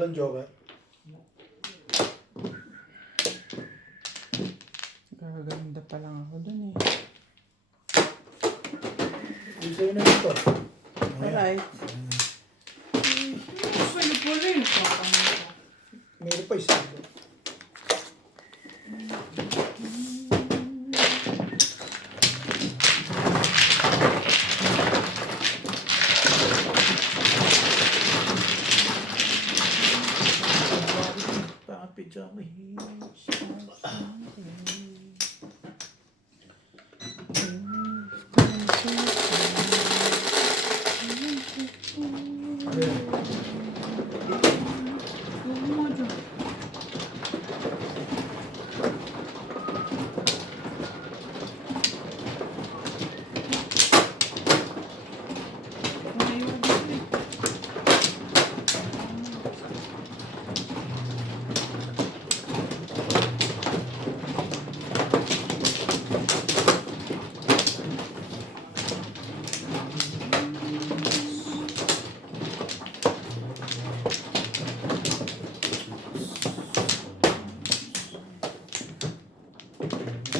Walang joker. Gaganda pa lang ako dun eh. Isa yun na dito. Alright. Sa'yo pala yun. Meron pa isa. Pijama heels.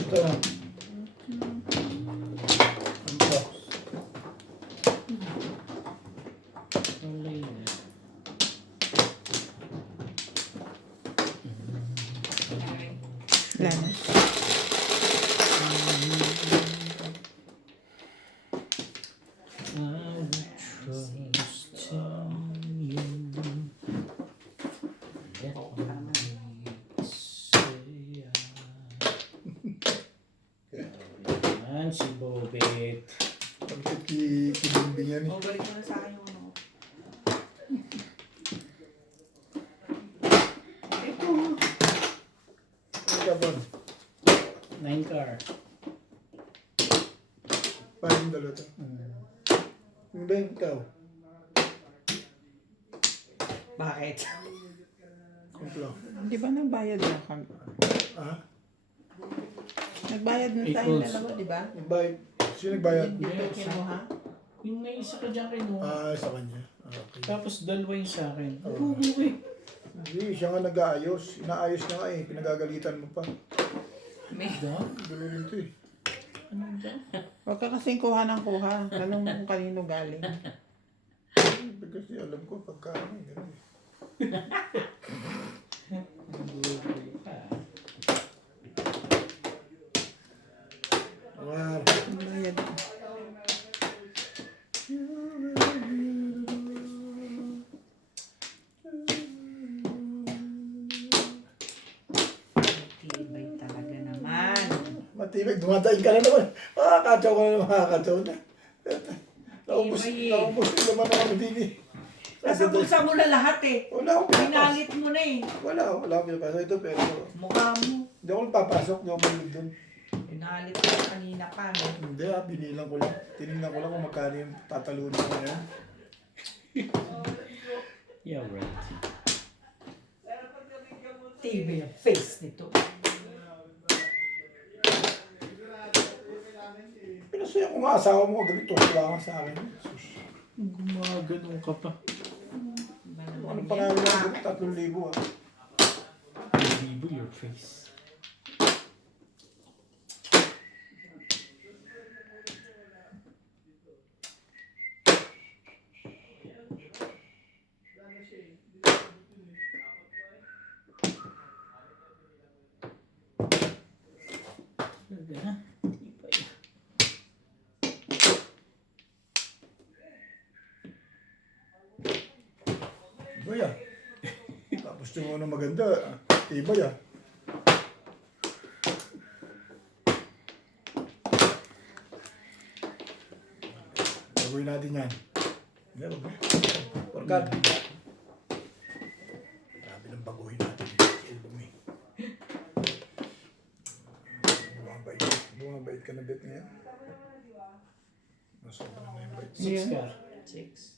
Ito na. Wala na. Si Bobet. Pagkat kibimbing yan eh. O, balik mo na sa akin yung ano. Ito. Ano ka ba? 9 car. Paano yung dalawa ito? Yung ba yung ikaw? Bakit? Kumplo. Di ba nagbayad na kami? Ah? Nagbayad na tayo Equals. dalawa, di ba? Yung bayad. Sino nagbayad? Hindi ko kinuha. Yung may isa ka dyan kinuha. Ah, sa kanya. Okay. Tapos dalawa yung sa akin. Oo. Okay. Hindi, siya nga nag-aayos. Inaayos niya nga eh. Pinagagalitan mo pa. May. Doon? Gulo nito eh. Ano dyan? Huwag ka kasing kuha ng kuha. Tanong mo kung kanino galing. Kasi alam ko pagka ano eh. Ganun eh. Wow. Bayad. Tibay talaga naman. Matibay, dumadaing ka na naman. Makakatsaw ka na naman, makakatsaw na. Naubos Tibay eh. yung laman na kami din eh. Nasa bulsa mo na lahat eh. Wala akong pinapasok. Pinalit mo na eh. Wala akong pinapasok ito pero Mukha mo. hindi ako nagpapasok, hindi ako malig doon. Pinalit mo na kanina pa, no? Hindi binilang ko lang. Tinignan ko lang kung magkano yung tatalunan ko ngayon. Yeah, right. Tibay ang face nito. Pinasaya ko nga asawa mo ganito. Wala nga sa akin. Sus. Gumaganon ka pa. Ano pa namin lang? 3,000 ah. Bibo your face. Ha? Tibay ah. Tapos yung ano maganda. Tibay ah. Gagawin natin yan. Hindi, wag na. Porkat. Grabe ng baguhin natin. Ulumi. Bumabait ka na bet ngayon. Nasobra na yung bait. 6 car. 6.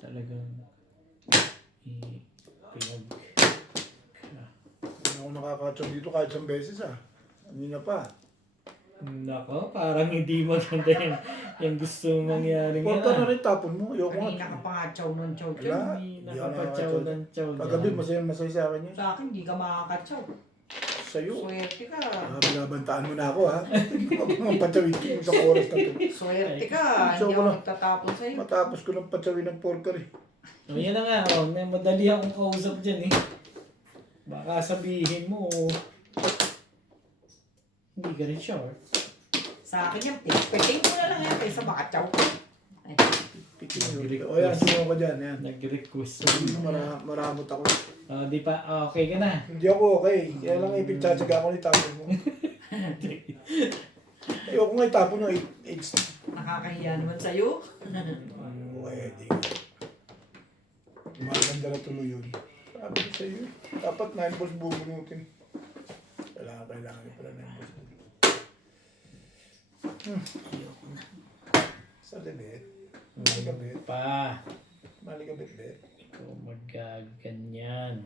Talagang makakatsaw dito kahit isang beses ah. Kanina pa. Nako, parang hindi maganda yung gusto mangyari Huwag ka na rin tapon mo. Ayoko nga. Kanina ka pa nga chow nun chow chow. Wala. Hindi Hindi ako nakapatsaw nakakatsaw. ng chow Kagabi, dyan. masaya sa akin yun. Sa akin, di ka makakatsaw. Sa'yo. Swerte ka. Binabantaan mo na ako ha. Huwag mo patsawin ko sa oras na to. Swerte ka. So, Hindi ako wala. nagtatapon sa'yo. Matapos ko ng patsawin ng porker eh. O yan na nga, may madali akong kausap dyan eh. Baka sabihin mo, hindi ka rin sure. Sa akin yan, piting mo na lang yan kaysa makatsaw ko. Ay, O yan, sumo ko dyan. Yan. Nag-request. Maramot ako. Di pa, okay ka na. Hindi ako okay. Kaya lang ipintsatsaga ako ni tapon mo. Ayoko nga itapon mo. nakakahiya naman sa'yo. Pwede. Maganda na tuloy yun. Sabi ko sa'yo. Dapat 9 balls bubunutin. Kailangan ko pala 9 balls. Ayoko na. Sa libet. Maligabit. Pa, Maligabit bet. ikaw magaganyan.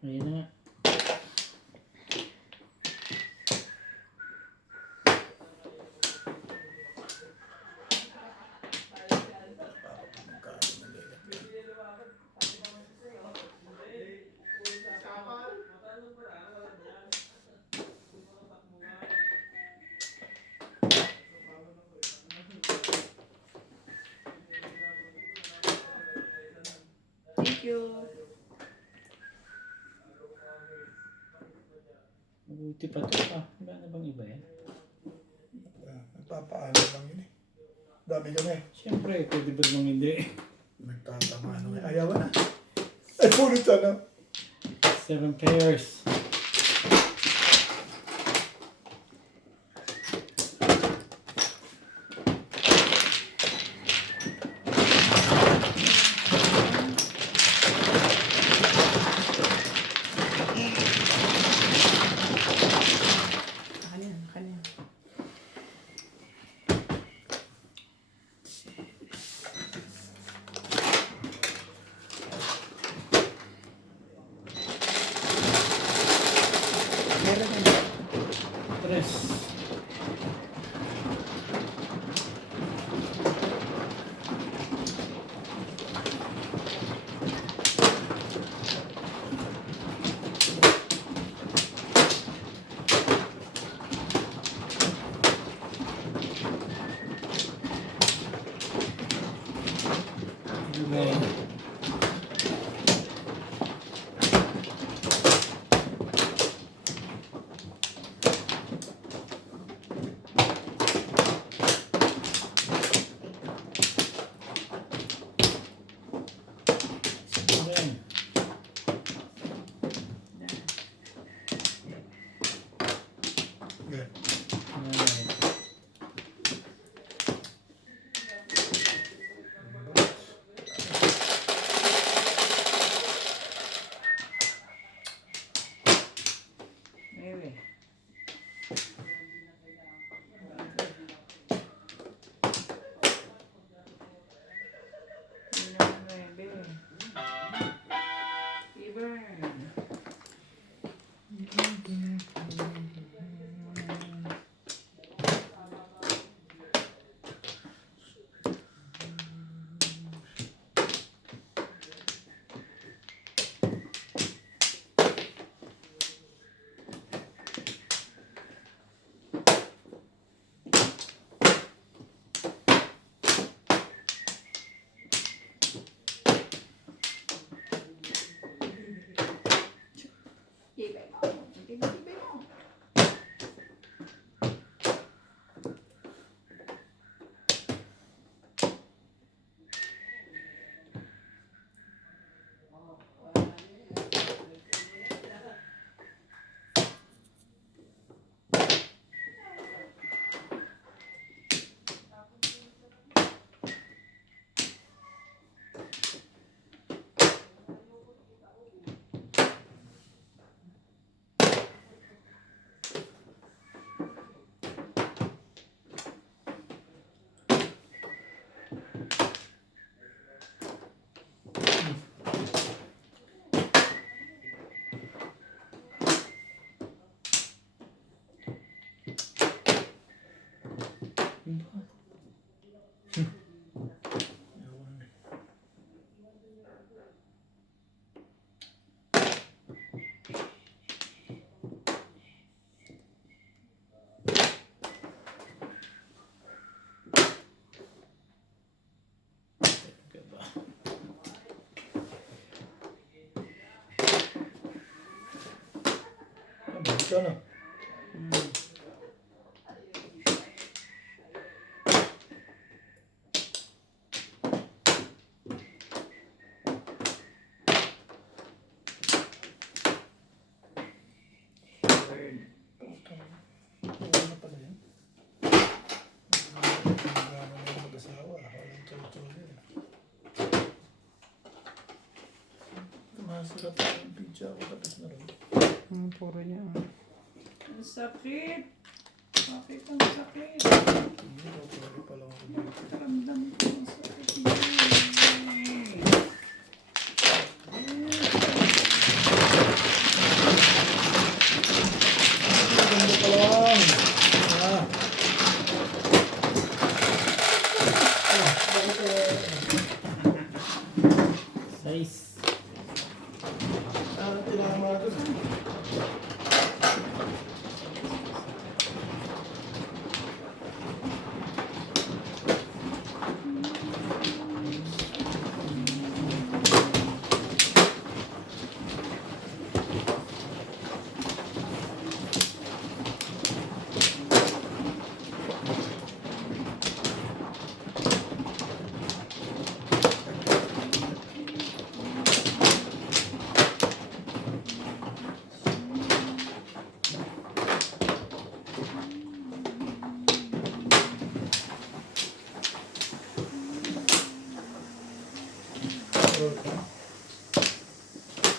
Ayun na nga. Thank you. Mabuti pa to pa. Wala na bang iba yan? Nagpapaano lang yun eh. Dami kami. Siyempre, pwede ba namang hindi? Nagtatama ano eh. Ayaw na. Ay, pulot sana. 7 pairs. Kanya. Meron na. 3. Okay. Seven. Yan. Nine. Anyway. Ito no? Ano pala yan? Programa na yung mag-asawa. Walang chow-chow yun. Masarap yung pizza ako tapos na rin. Puro niya. Ang sakit. Bakit ang sakit? Hindi ko pwede pala ako dito. Ramdam ko ang sakit niya. Ganda pa lang. Ah. Size. Tinama doon.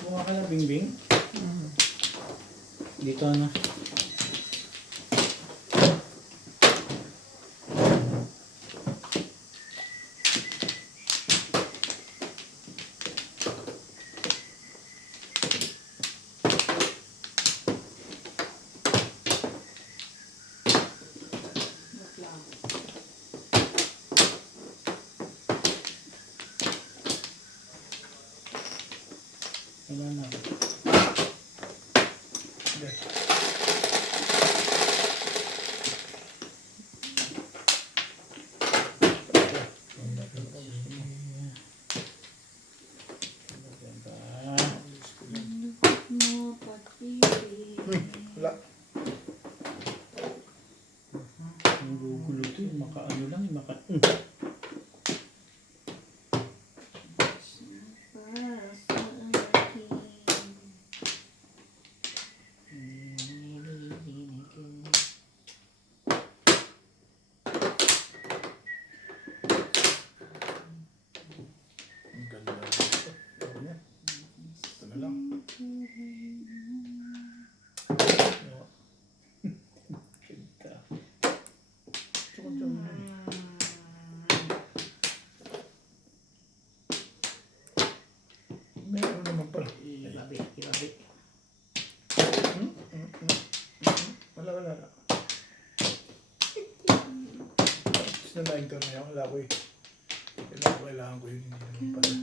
Mukha ka na bingbing. Dito na. Wala na. Wala. Ang gugulo to yung maka-ano lang, maka... Ang ganda. Ito niya. Ito na lang. Ganda. Chow-chow na. Meron naman pala. Ilabi, ilabi. Wala. Tapos na na-enter na yan. Wala ko eh. Kailangan ko yun. Hindi naman pala.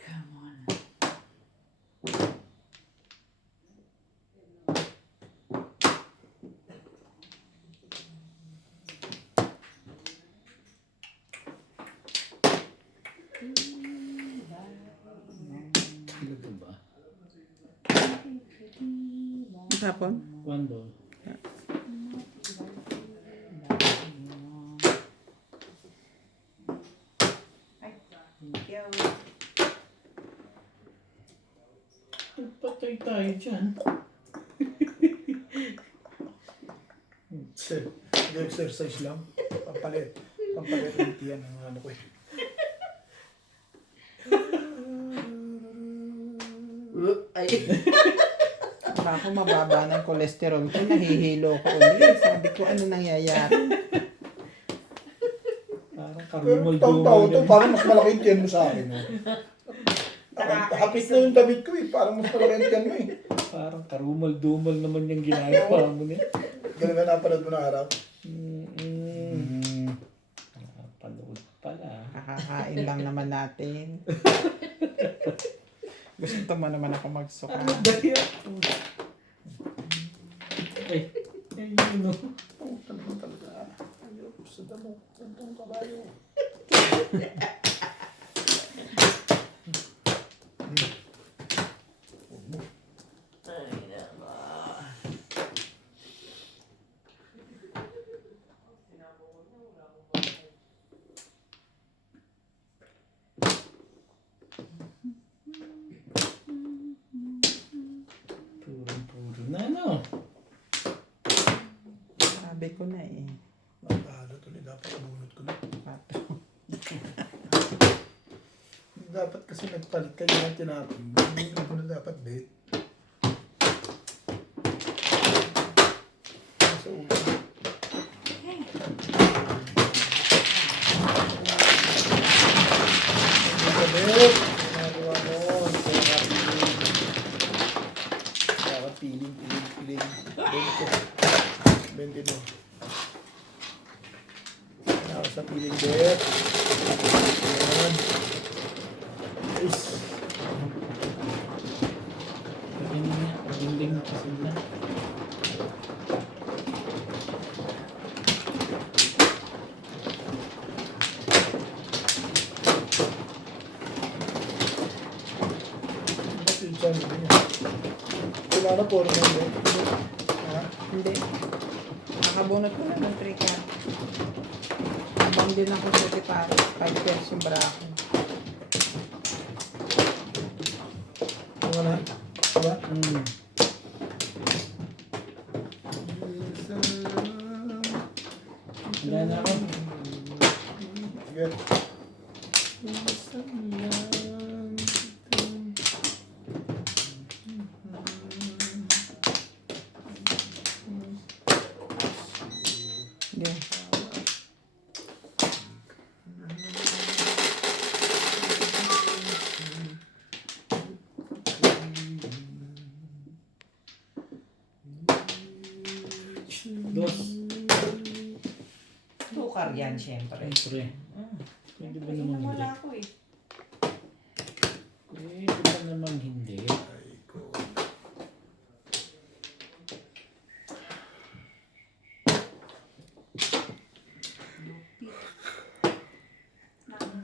Come on. Talaga ba? Tapon? Quando? Ay, thank you. Patay tayo dyan. exercise lang. Pampalit. Pampalit ng tiyan ang ano ko eh. Ay. Baka ako mababa ng kolesterol ko, nahihilo ko ulit. Sabi ko, ano nangyayari? Parang Pero karumol tao to, dumol. parang mas malaki yung tiyan mo sa akin. Oh. Hapit na yung damit ko eh. Parang mas malaki yung tiyan mo eh. Parang karumol dumol naman yung ginagawa mo niya. Ganun na napanood mo na araw. Panood pala. Kakakain lang naman natin. Gusto mo naman ako magsuka. Ano ba yan? Ay, ayun o. Oh, talaga. Ayun, sa damo. Santong kabayo. Puro na ano. Sabi ko na eh. Matalo tuloy. Dapat bunot ko na. Dapat kasi nagpalit kayo ng tinapin. Bunot ko na dapat, bet. Sa ulo. Bet. Nagawa mo. Dapat piling. 20 mo. Ako sa piling, bet. Ayan. Nice. Pagin niya. Paginding kasi na. Ba't yung chan mo niya? Wala na po naman, bet. Ha? Hindi. Nakabunot ko na ng 3 ka. Habang din ako sa tiparo. 5 years yung brako. Ano na? Diba? Wala na ako. Sige. Hindi. Dos. Tukar yan, syempre. Siyempre. Pwede ba naman hindi? Wala ako eh. Pwede ba naman hindi? Ay, ko.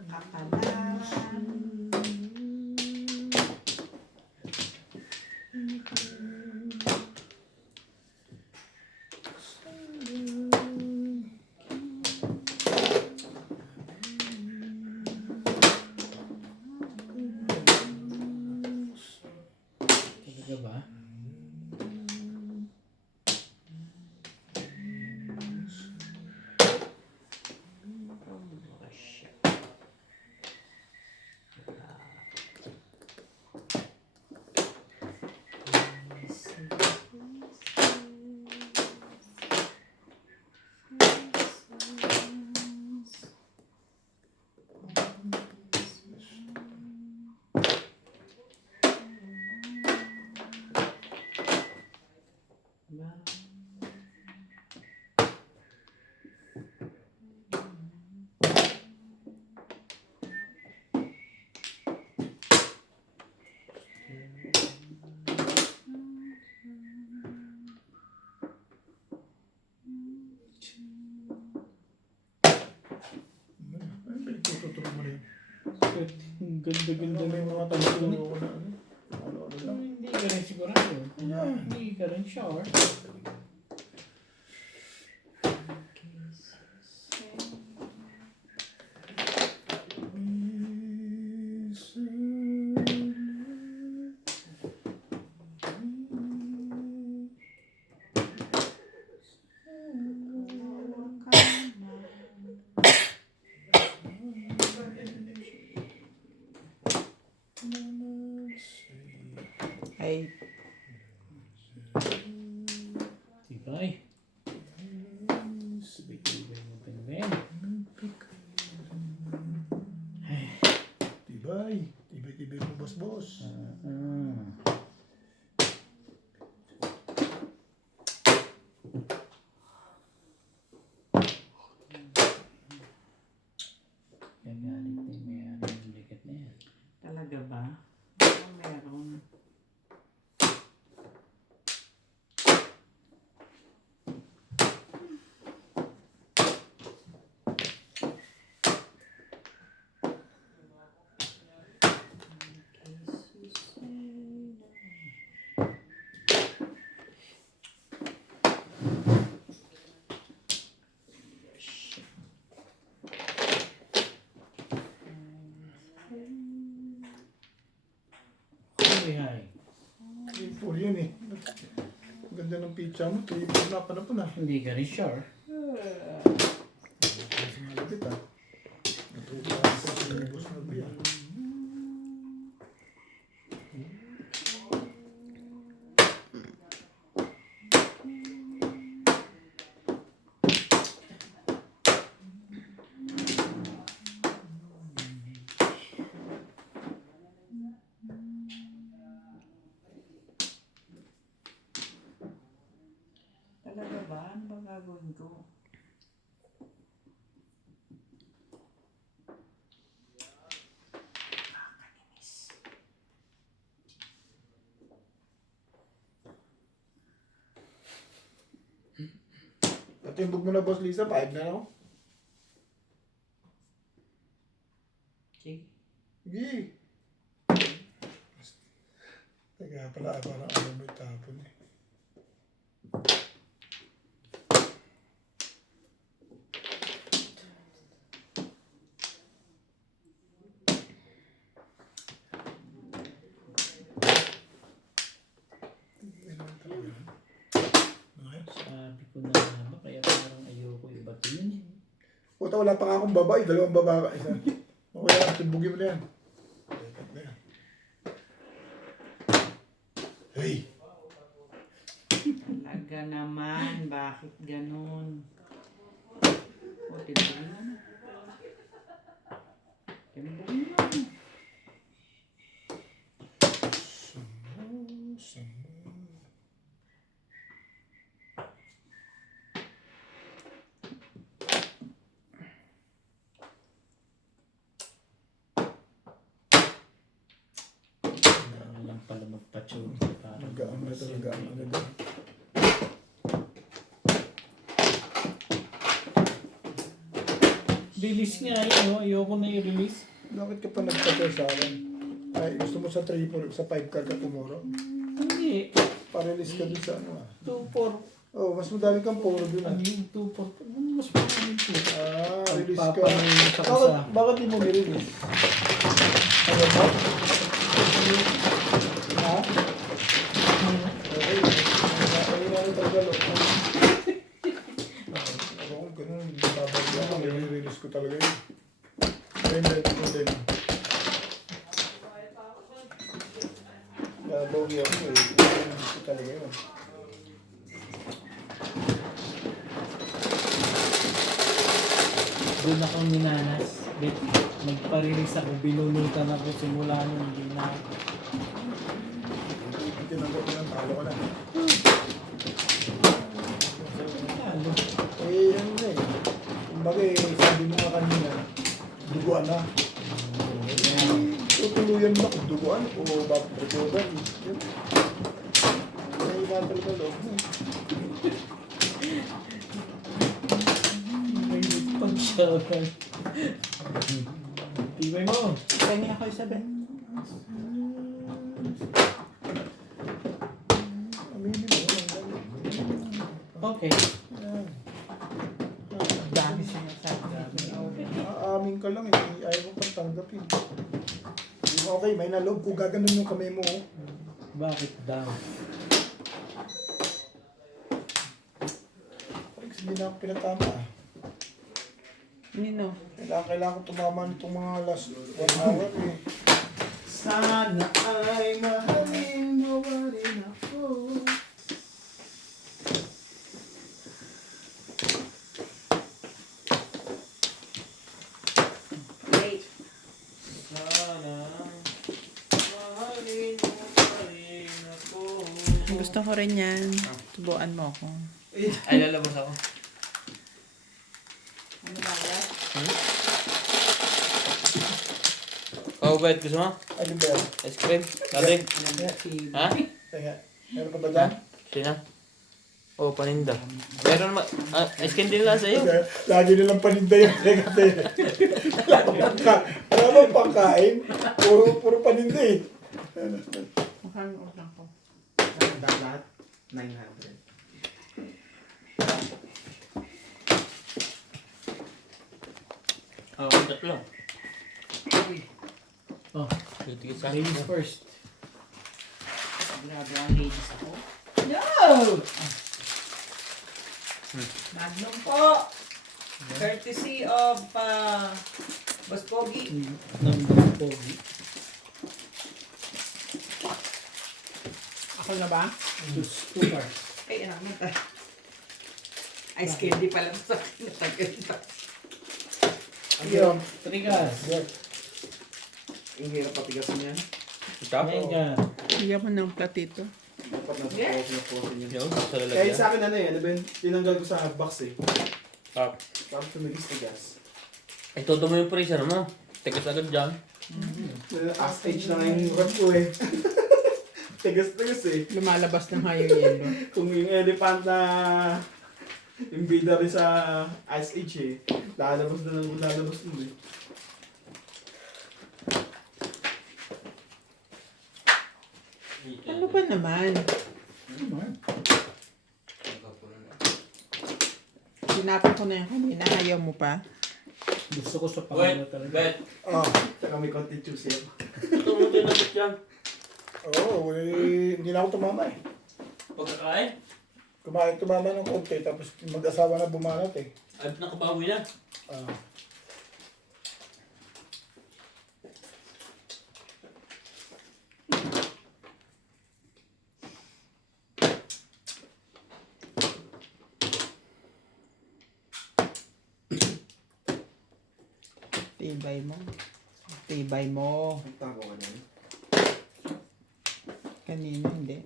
Kakalan. Talaga ba? Oh, shit. Ay, pinagtututuro mo rin. Ang ganda-ganda ng mga tanong ni. Ano lang. Hindi ka rin sigurado. Yeah. Hindi ka rin sure. Ben. Tibay. Tibay mo, boss. Gagalit na yung may-ari ng bigat na yan. Talaga ba? Ano meron? Uy, hi. Triple yun eh. Ang ganda ng pizza mo. Triple na pa na. Hindi ka rin sure. Kasi malapit ah. Natuto ako sa sinibos na biya. Talaga ba? Ano ba gagawin ko? Patimbog mo na, Boss Lisa. 5 na ako. Sige. Sige. Teka pala, parang ano may tapon eh. Sabi ko na nga ba, kaya parang ayoko ibato yun eh. Puta, wala pa nga akong babae. Dalawang baba. Isa. Kaya timbugin mo na yan. Dapat na yan. Hey! Talaga naman. Bakit ganun? O, timbugin mo na. Timbugin mo na. Sama. Ano lang pala magpa-tune. Parang Nag-aan na talaga ang ano. Release nga yun, oh. Ayoko na i-release. Bakit ka pa nagpa-share sa akin? Ay, gusto mo sa 3 sa 5 card ka tomorrow? Hindi. Pa-release ka dun sa ano ah. 2-4. Oh, mas madami kang puro dun ah. Ano yung 2-4? Mas maraming po. Ah, release ka. Pagpapanin sa isa. Bakit di mo nirelease? Ano ba? Ha? Okay. Ayun na rin talaga lo. Ako kung ganun, babagyan ako. Nire-release ko talaga yun. Ayun ko din. Babawi ako eh. Nire-release ko talaga yun. Doon ako minanas. Nagparilis ako, binunutan ako simula nung hindi na. Tinanggap mo lang, talo ka na. Talo. Eh, ano na eh. Kumbaga eh, sabi mo nga kanina, duguan na. Tutuluyan mo kung duguan o babagogan. Yun. Ay, ibatal ka loob mo. May pag-shower. Tibay mo. Kanya ako isabi. Aminin mo. Okay. Yan. Dami sinasabi. Aamin ka lang eh. Ayaw mo pang tanggapin. Okay, may naloob ko. Gaganon yung kamay mo. Oh. Bakit daw? Rex, hindi na ako pinatama ah. Nino. Kailangan ko tumama nitong mga last 1 hour eh. Sana ay mahalin mo pa rin ako. Gusto ko rin yan. Tubuan mo ako. Ay, lalabas ako. Ano ba yan? Oh, bet, gusto mo? Ano ba yan? Ice cream? Dali. Ha? Teka, meron ka ba dyan? Sina? Oh, paninda. Meron ice cream din lang sa'yo. Lagi nilang paninda yung teka. Alam mo, pangkain. Puro paninda eh. Mukhang utang ko. Lahat 900. Oh, tatlo. Uy, Oh, Titigit sa ladies first. grabe ang ladies ako. No! Magnum po! Courtesy of Boss Pogi. Number pogi. Ako na ba? Two parts. Ay, anak mo tayo. Ice candy pa lang sa akin. Natagal pa. Yun. Trigas. Ang hirap patigasin yan. Ito? Ngayon ka. Bigyan mo ng platito. Dapat na Yeah. posin yan. Yung sa Kahit lalagyan. sa akin ano eh, ano ba yun? Tinanggal ko sa box eh. Ah. Tapos tumigis-tigas. Ay, todo mo yung freezer mo. Tigas agad dyan. As age na nga yung rep ko eh. Tigas-tigas eh. Lumalabas ng hayo yelo. Kung yung elephant na yung bida rin sa Ice Age eh. Lalabas na lang lalabas nun eh. Ano ba naman? Sinapin ko na yung kanina. Ayaw mo pa? Gusto ko sa Wait, pangano talaga. bet. Ah. Tsaka may konti juice yan. Ito mo tinapit yan. Oo, hindi na ako tumama eh. Pagkakain? Tumama ng konti, tapos mag-asawa na bumanat eh. Ay, nakabawi na. Ah. Tibay mo. Tibay mo. Nagtago ka na eh. Kanina hindi.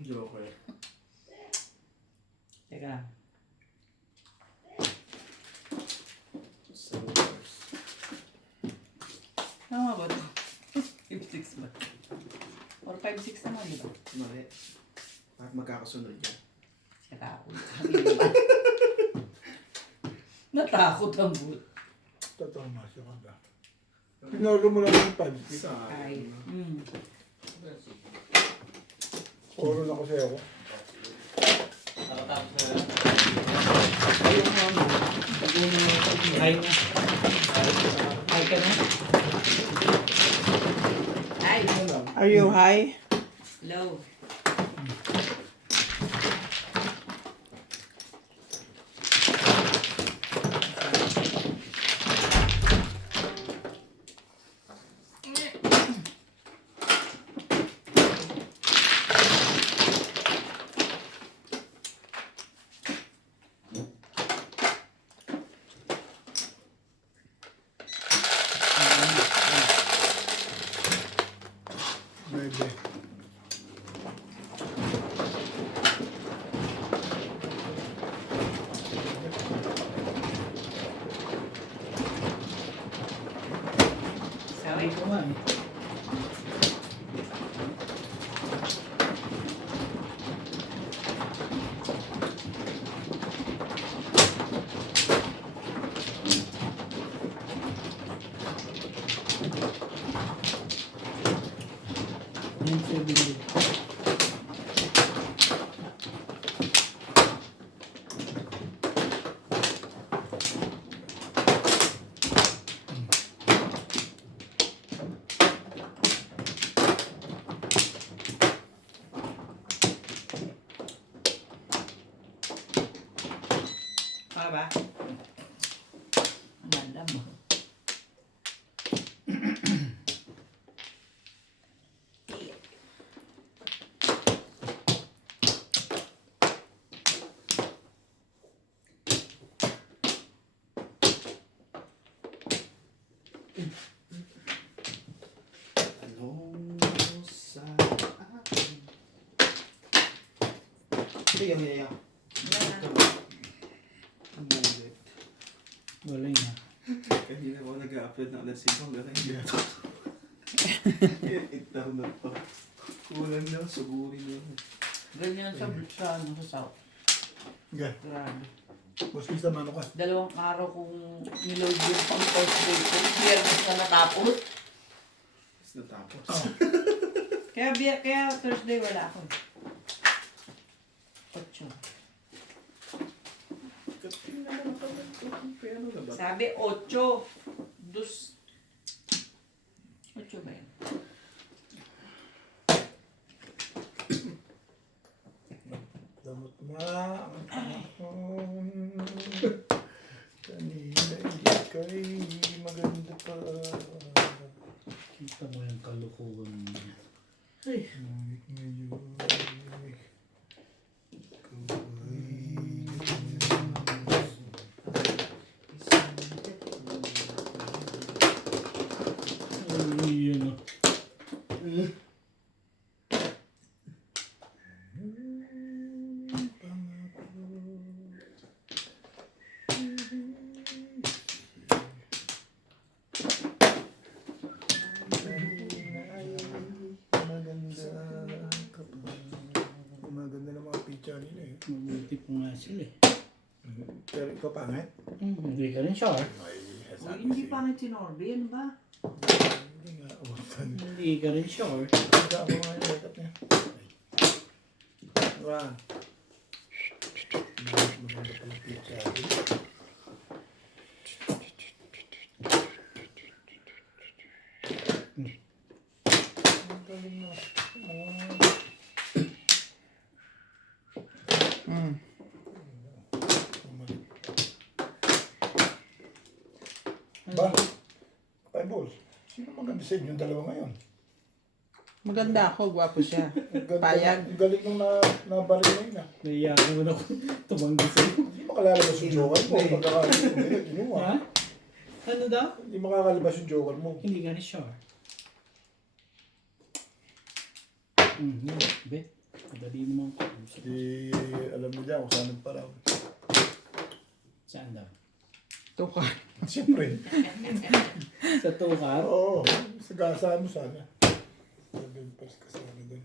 Joke eh. Teka. So, Tama ba ito? 5-6 ba? Or 5-6 naman, di ba? mali. At magkakasunod yan. Natakot. Natakot ang bull. Totoo masya ka ba? Pinolo mo lang yung panty. Ay. Puro na kasi ako. Nakatapos na lang. Ayun mo ano. Hi na. Hi ka na. Ay, Are you high? low. Maybe. Sorry. Ito nga eh. Yan siya bili. Pa ba? Ang ganda mo. Tanong sa akin. Sige, Mia. Ang bulit. Galing ha. Kanina ako nag-upload ng alas 5 hanggang ngayon. Internet pa. Kulang na, sugurin yun. Ganyan sa ano sa South. Okay. Grabe. Buskis na mano ka. 2 araw kong niload yung pang first day ko. Biyernes na natapos. Tapos natapos. Oh. Kaya Thursday wala ako. 8. Pero na ba? Sabi 8. 8 ba yun? Damot na ang panahon. Kanina ika'y maganda pa. Kita mo yung kalukuhan niya. Ngunit ngayon, ikaw Ay, yun o. maganda ka pa. Maganda ng mga picture nila eh. Mabuti pa nga sila eh. Pero ikaw pangit? Hindi ka rin sure. Ay, Uy, hindi pangit si Norby. Ano ba? Hindi nga, abutan. Hindi ka rin sure. Hindi ako nga yung makeup niya. Diba? Maganda pala picture. Ang galing na. Ba? Five balls. Sino maganda sa inyong dalawa ngayon? Maganda ako, gwapo siya. Ang ganda- Payag. Ang galing nung nabalik na yun ah. Naiyakan mo na ako tumanggi sa'yo. Hindi makalalabas yung joker mo. Pagkakalit mo nila, kinuha. Ha? Ano daw? Hindi makakalabas yung joker mo. Hindi ka rin sure. Bet. Madali naman ko. Hindi alam nila kung saan nagparaw. Saan daw? Tukar. Siyempre. Sa tukar? Oo. Saan mo sana. Sabihin pa sa kasama doon.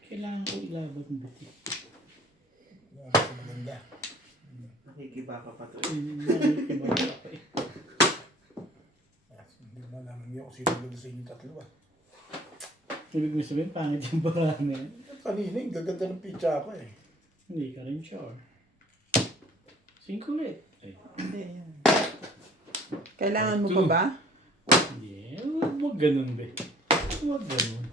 Kailangan ko ilaban mo. Kasi maganda. Nakikibaka pa to eh. Hindi Hindi mo alam niyo kung sino maganda sa inyong tatlo ah. Ibig mo sabihin, pangit yung barami. Kanina, yung gaganda ng pizza ako eh. Hindi ka rin sure. Singkulit. Eh, Hindi, yan. Kailangan mo pa ba? hindi. Huwag ganun, be. Huwag ganun.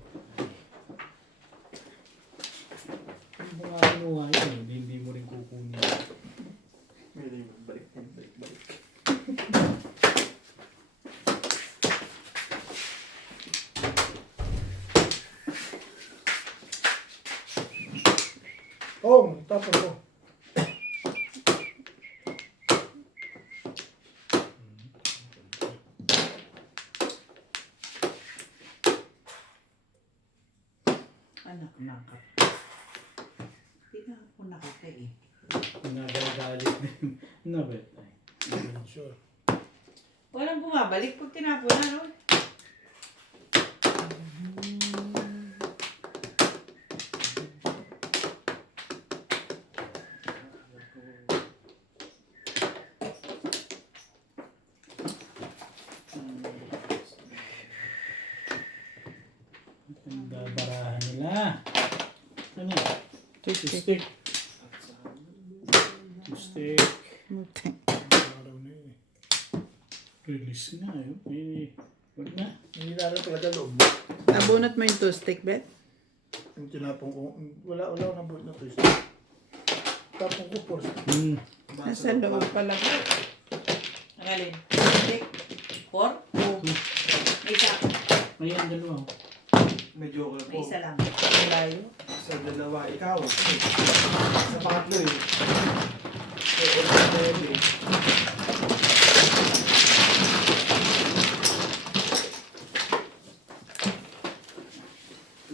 Hindi mo nga kinuha yun, hindi mo rin kukunin. May balik. Oh, tapos ko. Anak, nakat. Hindi na ako nakata eh. Nagagalit din. No, bet. Sure. Walang bumabalik pag tinapon na, no? Ang barahan nila. Ano? Twistic. Stick. Stick. Araw na yun eh. Release na yun. Eh, wag na. Hindi na talaga loob. Nabunot mo yung toothstick, Bet? Yung tinapong ko, wala ko nabuhat na twist. Tapong ko, force. Nasa loob pala ko. Ang alin? Stick? 4? Oh, May isa. Ayan, dalawa. May joker May po. isa lang. layo. Sa dalawa, ikaw. Sa pangatlo eh.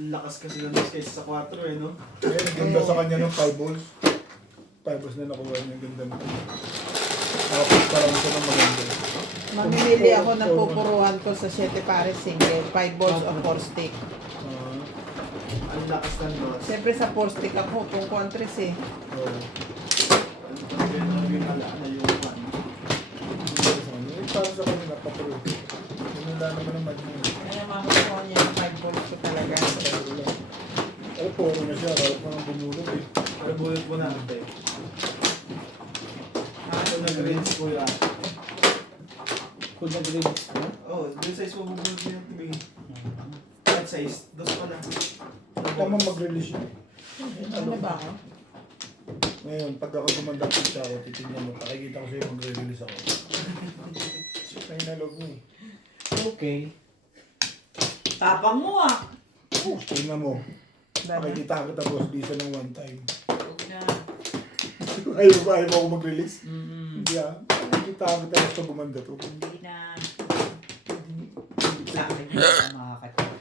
Lakas kasi ng mas kaysa sa 4 eh, no? Ayun, ang ganda sa kanya ng 5 balls. 5 balls na nakuha niya. Ang ganda na. Nakapit parang siya ng maganda. Mamimili ako ng pupuruhan ko sa 7 pares single. 5 balls o 4 stick. Ang lakas ng loss. Siyempre sa 4 stick ako, kung countries eh. Oo. Yung alaan na yung one. Para sa kanya napapalo. Wala naman ang madyo. Kaya makakuha niya ng 5 balls ko talaga. Ay, puro na siya. Kahit mga bumulog eh. Ay, bulit po natin. Ako nag-rinse ko yan. Kung nag-release ko. Oh, yung size mo bubulot niya yung tubig. That size, dos pa lang. Tama mag-release yun. Ano ba ako? Ngayon, pag ako gumandang pizza ako, titignan mo, pakikita ko sa'yo magre-release ako. Siya yung nalog mo eh. Okay. Tapang mo ah. Tingnan mo. Pakikita kita boss, bisa ng one time. Huwag na. Ayaw mo ako mag-release? Mm, Hindi ah. Pakikita kita gusto gumanda to. hindi na. Sa akin yun, makakatawa.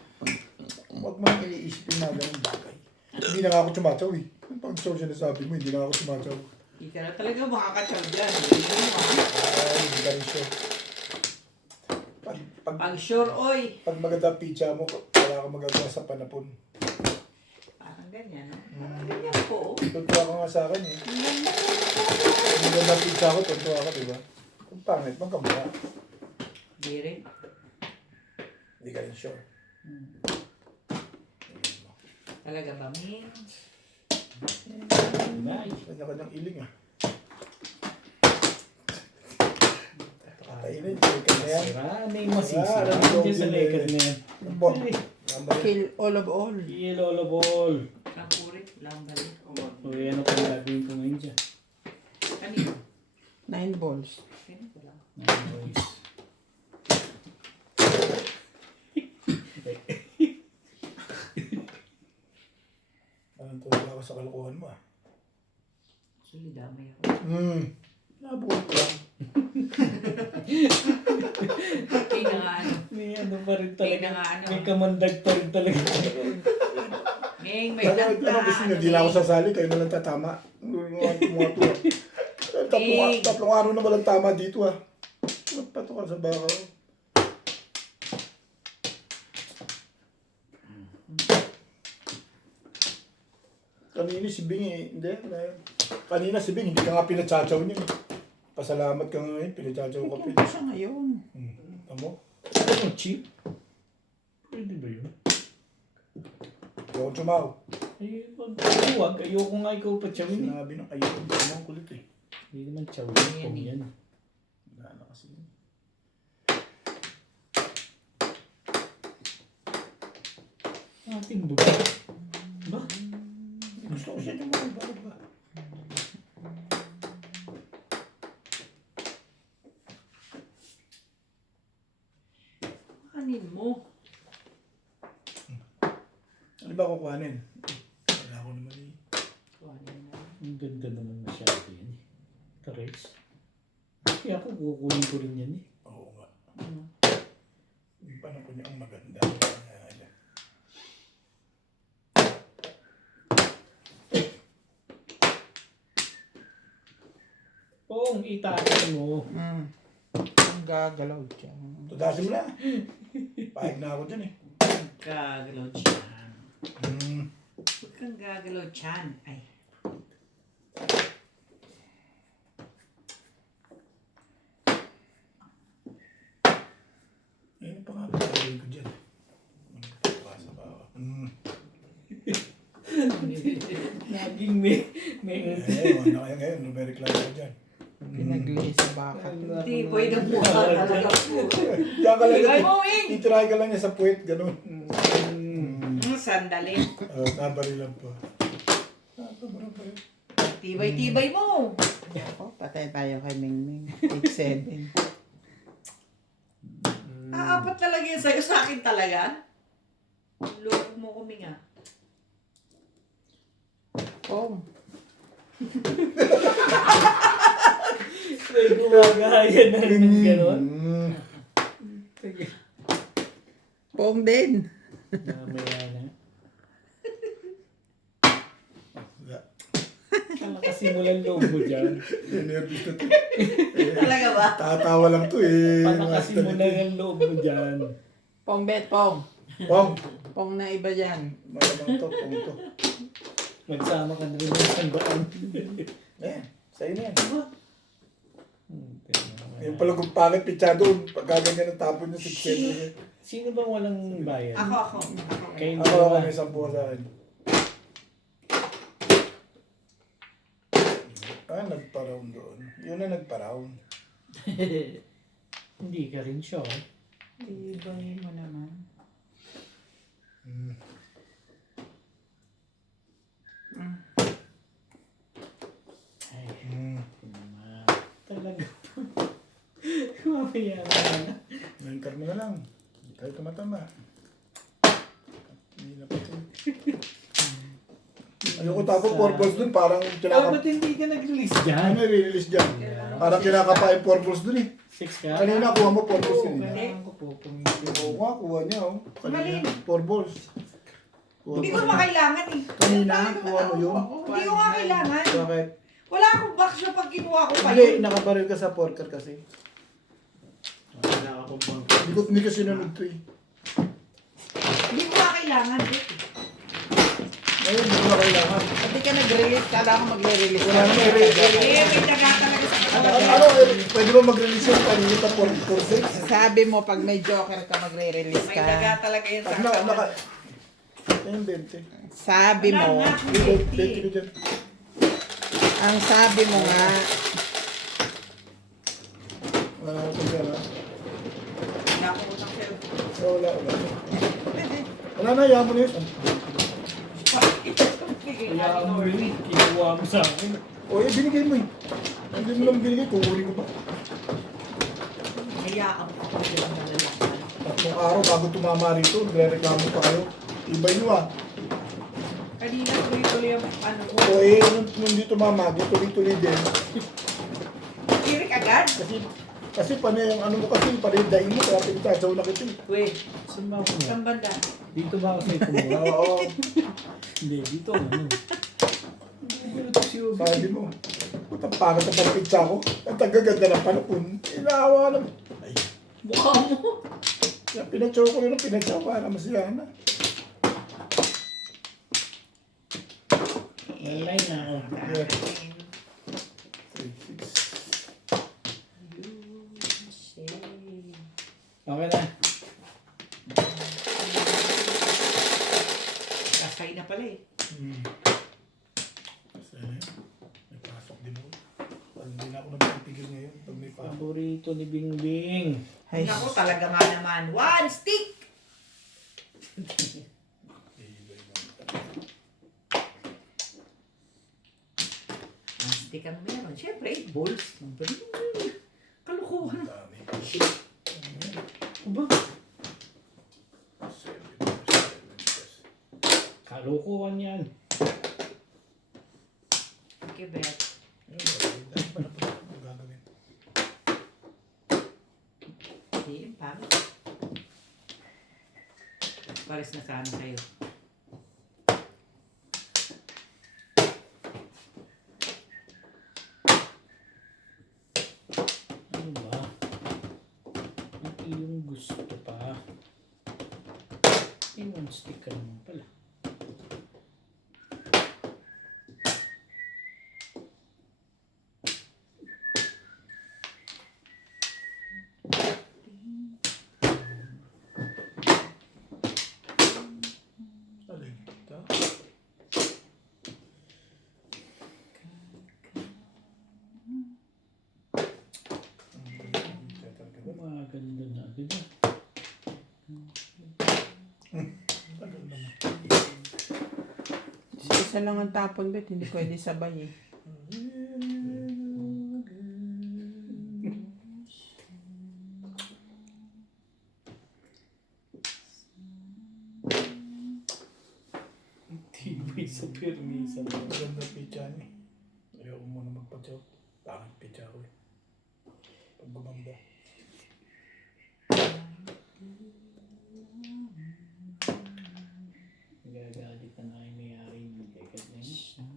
Huwag mo nang iisipin na ganun bagay. Hindi na nga ako tumatsaw eh. Pag show sinasabi mo, hindi na ako tumatsaw. Hindi ka na talaga makakatawa dyan. Hindi mo ah. Ay, hindi ka rin sure. Pag sure, oy. Pag maganda pizza mo, wala kang magagawa sa panapon. Parang ganyan, no? Parang ganyan po. Tuntua ka nga sa akin eh. Pag maganda pizza ko, tuntua ka, diba? Kung pangit, magkamukha. Hindi rin. Hindi ka rin sure. Talaga ba, Min? Nice. Kanya-kanyang iling ah. Kakainin, chicken na yan. Sira na yung masisira. Ah, alam Ano ko, dyan sa yun lekker eh. na yan? Ang bon. Ay, Number Kill all of all. Lolo ball. Ang purit, lambali. O yan ang pagagawin ko ngayon dyan. Kanino? 9 balls. Kanino lang. Nice. Anong tulad ako sa kalukuhan mo ah. Actually, damay ako. Nabuhat lang. Kaya na nga ano. May ano pa rin Kaya na talaga. nga ano. May kamandag pa rin talaga. Ngayong may Ano gusto niyo, di na ako sasali, kayo na lang tatama. Mga tuwa. Tatlong araw na walang tama dito ah. Magpato ka sa baka. Kanina si Bing eh. Hindi. Kanina si Bing, hindi ka nga pinatsachaw niya eh. Pasalamat ka nga ngayon, pinatsachaw ka Bigyan pa. ko siya ngayon. Tamo? Ano, cheap? Pwede ba yun? Huwag sumaw. Ay, huwag. Ayoko nga ikaw pa chawin eh. Sinabi ng ayun, tamo ang kulit eh. Hindi naman chawin. Pag yan. Wala na kasi. Ating buka. Ba? Gusto ko siya yung mga bakit ba? Kanin mo. Ano ba kukuhanin? Wala ko naman eh. Kuhanin mo na. Ang ganda naman masyado yan eh. Tares. Kaya ako kukunin ko rin yan eh. Oo nga. Ano? Yung panapon niya ang maganda. Ayan. Oo, ang itakin mo. Ang gagalaw dyan. Tudasin mo na. Pahig na ako dyan eh. Gagalaw dyan. Mm. Huwag kang gagalaw dyan. Ay. Ayun pa nga ba gagawin ko dyan? Pasa pa ako. Laging may Ayun, ano kaya ngayon? Numereklamo ko dyan. Pinaglihi sa baka. Hindi, pwede mo talaga po. Diyan ka lang Bigay yan. mo, Wing! Itry ka lang niya sa puwet, gano'n. Sandali. Nabari lang po. Nabari. Tibay-tibay mo. Ako, patay tayo kay Mingming. 8-7. Apat talaga yun sa'yo. Sa akin talaga. Loko mo kuminga. Oh. May gumagaya na rin ng gano'n. Pong din. Mamaya na. Nakasimulan loob mo dyan. Nervous na to. Talaga ba? Tatawa lang to eh. Nakasimulan ang loob mo dyan. Pong bet, pong. Pong. Pong na iba dyan. Malamang to, pong to. Magsama ka na rin ng sandaan. Eh, sa'yo na yan. Yung pala kung pangit pitsa doon, pagkaganyan ng tapon yung 6 Sino bang walang bayan? Ako. Kayo Ako, dalawa. may 10 sa akin. Nagpa-round doon. Yun na nagpa-round. Hindi ka rin sure. Ibangin mo naman. Ay, talaga po. Mamaya na. Ngayon mo na lang. Hindi tayo tumatama. Hindi na pati. Ayoko tapos 4 balls dun, parang Oh, kinaka... ba't hindi ka nag-release dyan? Ano i-release dyan? Parang kinakapa yung 4 balls dun eh. 6 ka? Kanina kuha mo 4 balls kanina. Kailangan ko po pumitin. Oo nga, kuha niya oh. Kanina, 4 balls. Kuha Hindi mo. ko makailangan eh. Kanina, kuha mo yun. Hindi ko nga kailangan. Bakit? Wala akong box na pag kinuha ko pa Hindi, yun. nakabaril ka sa porker kasi. Nakakapumpang. Hindi ko sinunod to eh. Hindi ko nga kailangan. Ngayon, hindi ko na kailangan. Pati ka nag-release, kala ko magre-release Wala na may Eh, may daga talaga sa katawan. Ano, pwede ba mag-release yung kanina pa 4 Sabi mo, pag may joker ka, magre-release May daga ka. talaga yan sa Pag naka... katawan. Ayun, 20. Sabi mo, Wala nga, 20 20. ka dyan. ang sabi mo nga, Wala na ako dyan ha. Wala akong utang sa'yo. Wala. Wala na, yaman na yun. Kaya mo rin, kinuha mo sa akin. O, binigay mo eh. Hindi mo lang binigay, kukunin ko pa. Hayaan mo ako. 3 araw bago tumama rito, nagre-reklamo pa kayo. Ibay nyo ah. Kanina tuloy-tuloy ang ano ko. O nung hindi tumama, di tuloy-tuloy din. Kirik agad. Kasi panay yung ano mo kasi, panay yung daing mo, kaya pinagsasaw na kita eh. Wait, Saan ba ako nga? saan banda? Dito ba ako sa'yo tumura? Oo, Hindi, dito ano. sabi mo. Ang pangat na pagpitsa ko. Ang tagaganda ng panapon. Inaawa na. Ay, Mukha mo. kaya pinatsaw ko yun ang pinatsaw para masaya na. Lalay na ako. Yeah. 3, 6. Okay na. Kasay na pala eh. Kasi ano yun, may pasok din ako. Parang hindi na ako nagpipigil ngayon pag may pasok. Paborito ni Bingbing. ay, Ako talaga nga naman. One stick! One stick ang meron. Siyempre, 8 balls. Kalukuhan. Dami. Aba, kalukuhan yan. Okay, Bet. Hindi, yung pangit. Pares na sana sa'yo. Ano ba? Ang iyong gusto pa. One stick ka naman pala. Alin? Ito? Gumaganda na agad ah. isa lang ang tapon, bet, hindi pwede sabay eh. Tibay sa permisa mo. Maganda pitcha niya. Ayoko muna magpatsaw. Pangit pitcha ko eh. Pag gumanda. Gagalit na nga yung may-ari ng ticket na yun.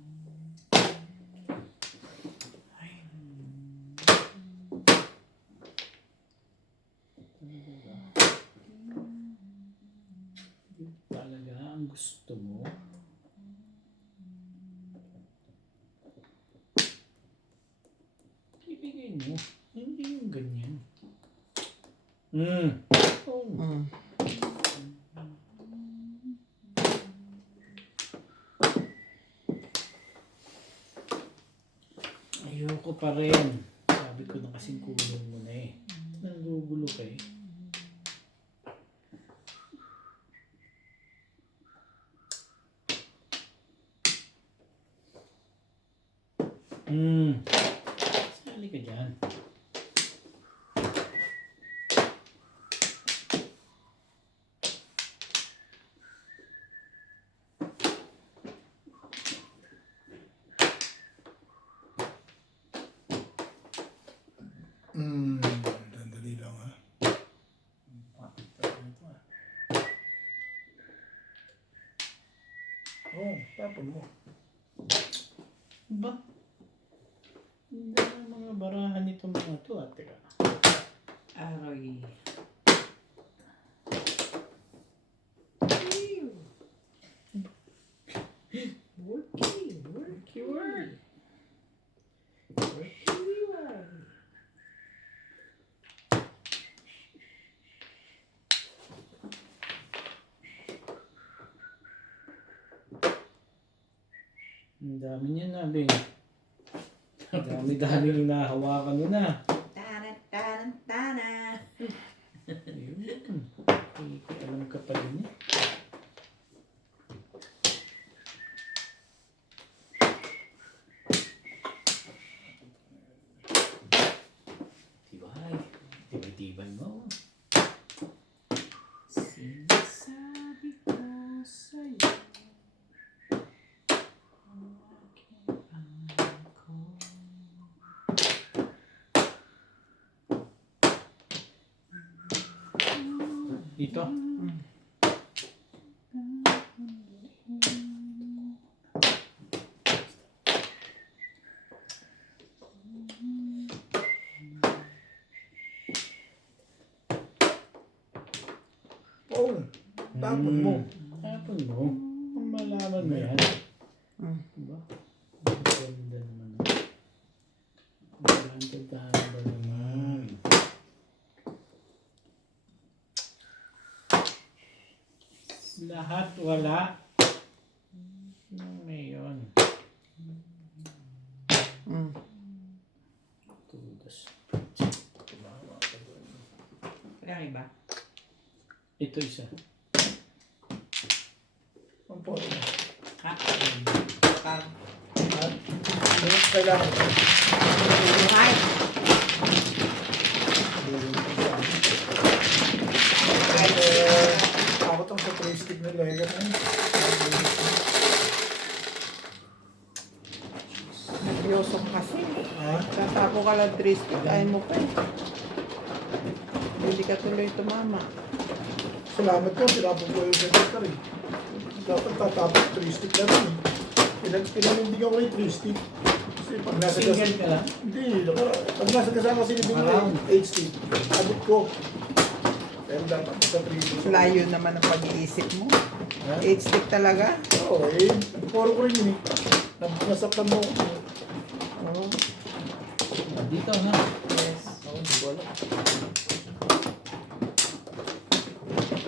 Talaga ang gusto mo? Ibigay mo. Hindi yung ganyan. Oh. Mm. Ayoko pa rin. Sabi ko na kasing kunin mo na eh. Nagugulo ka eh. Sali ka dyan. Dandali lang ha. Oh, tapon mo. Ba? Hindi na mga barahan itong mga to at teka. Aroy. Worky, worky, work. Worky, work. Ang dami niya na, Bing. Ang dami-dami yung nahawakan mo na. Tana. Ayun. Alam ka pa rin eh. Tibay. Tibay-tibay mo. Sinasabi ko sa'yo ang aking pangako. Dito. Oh, tapon mo. Tapon mo. Kung malaman mo yan. Diba? Ang ganda naman. Ang ganda ba naman. Lahat wala. Ano ngayon? Tudos. Wala kayo ba? Ito isa. Ang photo mo. Ha? Parang. Kailangan. Ay! Takot ang sa twisted na lega na yun. Nagyosok kasi. Ha? Tatapo ka lang 3 stick, ayaw mo pa eh. Hindi ka tuloy tumama. Salamat ko, tinapon ko yung secretary. Dapat tatapos 3 stick na rin. Pinanindigan ko yung 3 stick. Kasi pag nasa Single ka lang? Hindi, pag nasa kasama kasi ni Bingo, Around. 8 stick. Abot ko. Pero dapat sa 3 stick. Layo naman ang pag-iisip mo. Ha? 8 stick talaga. Oo, eh. Puro ko rin yun eh. Nasaktan mo. Oo. Dito na. Yes. Oo, hindi ko alam.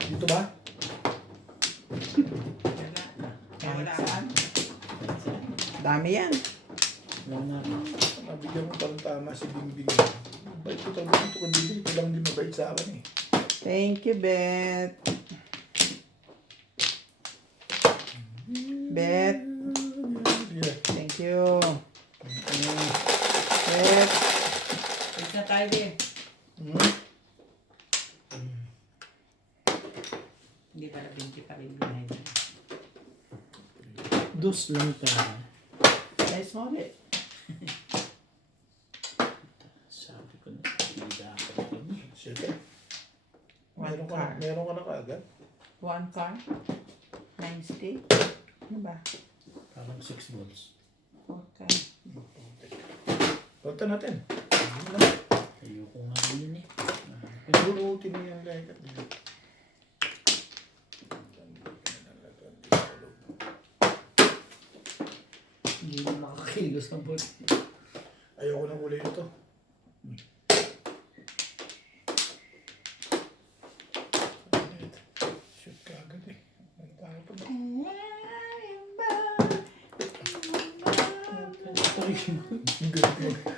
Dito ba? Wala. Saan? Dami yan. Wala na. Nabigyan mo parang tama si Bingbing. Bait ko talaga dito ko dito. Ito lang din mabait sa akin eh. Thank you, Bet. Bet. Yeah. Thank you. Bet. Wait na tayo din. Hmm? Hindi pala 20 pa rin binayad. Dos lang talaga. Nice mo, Bet. Sabi ko na. Siyete. One car. Meron ka na kaagad. One car. 9 stick. Ano ba? Parang 6 volts. 4 car. Punta natin. Ayoko nga yun eh. Bunutin mo yan like at Hindi na makakilos ng bolt. ayoko na kulay nito. Shoot ka agad eh. Ano tayo pa ba?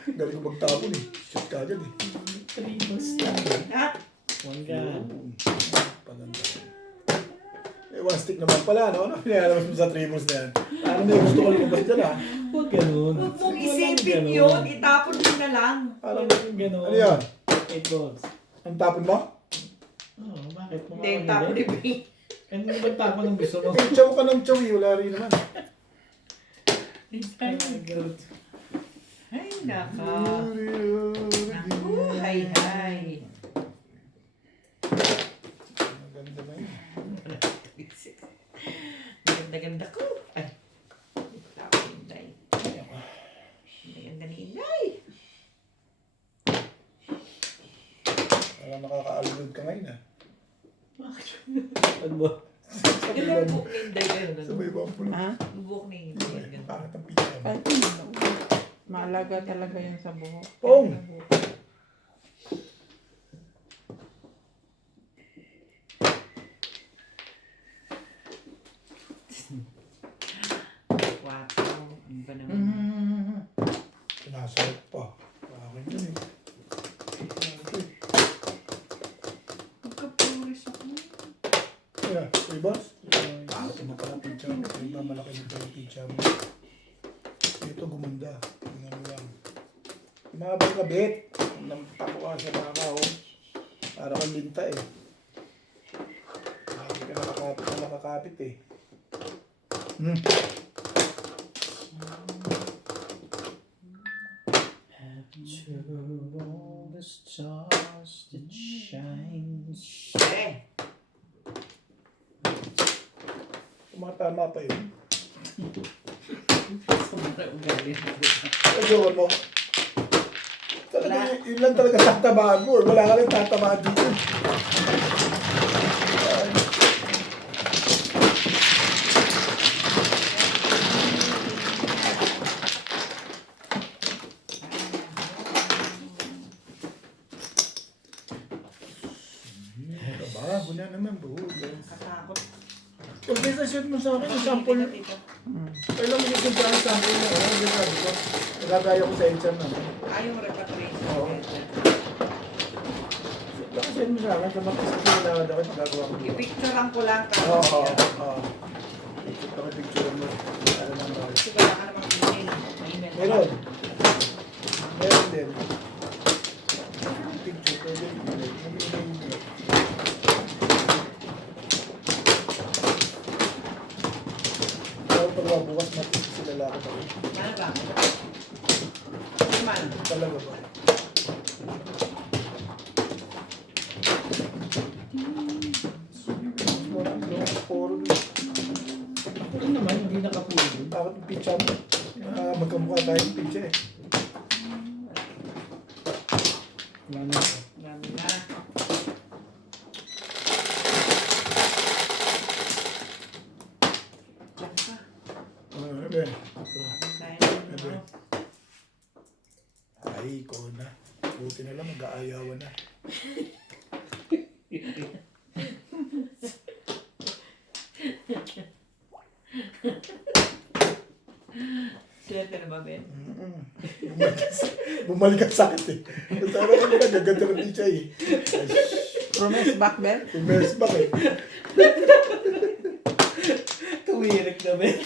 Galing ko magtapon eh. Shoot ka agad eh. 3 volts lang. One gun. Paganda. Eh, one stick naman pala, no? Ano pinalabas mo sa tribals na yan? Ano na yung gusto ko lumabas dyan, ha? Huwag ganun. Huwag mong isipin yun, itapon mo na lang. Parang, Walang ganun. ano yan? 8 volts. Ang tapon mo? Oo, bakit mo Hindi, yung tapon ni Bing. Ano ba tapon ng gusto mo? Eh, chow ka ng chow eh. Wala rin naman. Ay, God. Ay, naka. Naku, hay. Maganda na yun. Ganda-ganda ko. Ay. Tapos Inday. Ganda ni Inday. Parang nakaka-alugod ka ngayon, ha? Ano ba? Ganda ang buhok ni Inday kayo. Sabay ba ang pulo? Ha? Ang buhok ni Inday. Ganda. Bakit ang pizza mo? Kahit ano. Maalaga talaga yun sa buhok. Pong! Wato. Ano ba naman? Sinasarap pa. Bakit yun eh? Magkapuris ako. Kaya, hey boss? Bakit mo pala pizza mo? Iba malaki mo pala pizza mo. Ito gumanda. Tingnan mo lang. Mabang kabit. Nampako ka sa baka, oh. Para kang linta eh. Lagi ka nakakapit eh. To all the stars that shines. Eh. Tumatama pa yun. Sobrang ugali. Ayoko mo. Talaga, yun lang talaga tatamaan mo. Wala ka rin tatamaan dito. Ay. Bago na naman, bro. Katakot. Kung shoot mo sa akin, yung sample. Kailan mo yung sample mo? Ano yung sabi ko? Nagagaya ko sa HR naman. Yung repatriation. Oo. Send mo sa akin, sa mga kasi nalawad ako, nagagawa ko. I-picturean ko lang kasi. Oo. Picture mo. Ano naman ba? Kasi wala ka namang email. May email ka Meron. ba? Meron din. Picture ko din. Pero pag bukas matisi sila lakad ako. Ano ba? Naman. Talaga ba? Ano naman, hindi nakapulo dun. Bakit yung pizza mo? Magkamukha tayo yung pizza eh. Wala na. Dami na. Diyan ka. Ano eh? Kaya mo, Ebe. ano? Ay, ikaw na. Buti na lang, mag-aayawan na. Swerte na ba, Ben? Bumalik ang sakit eh. Sana ko nila, gaganda ng pizza eh. Promise back, Ben? Immerse back eh. Tuwirik na, Ben.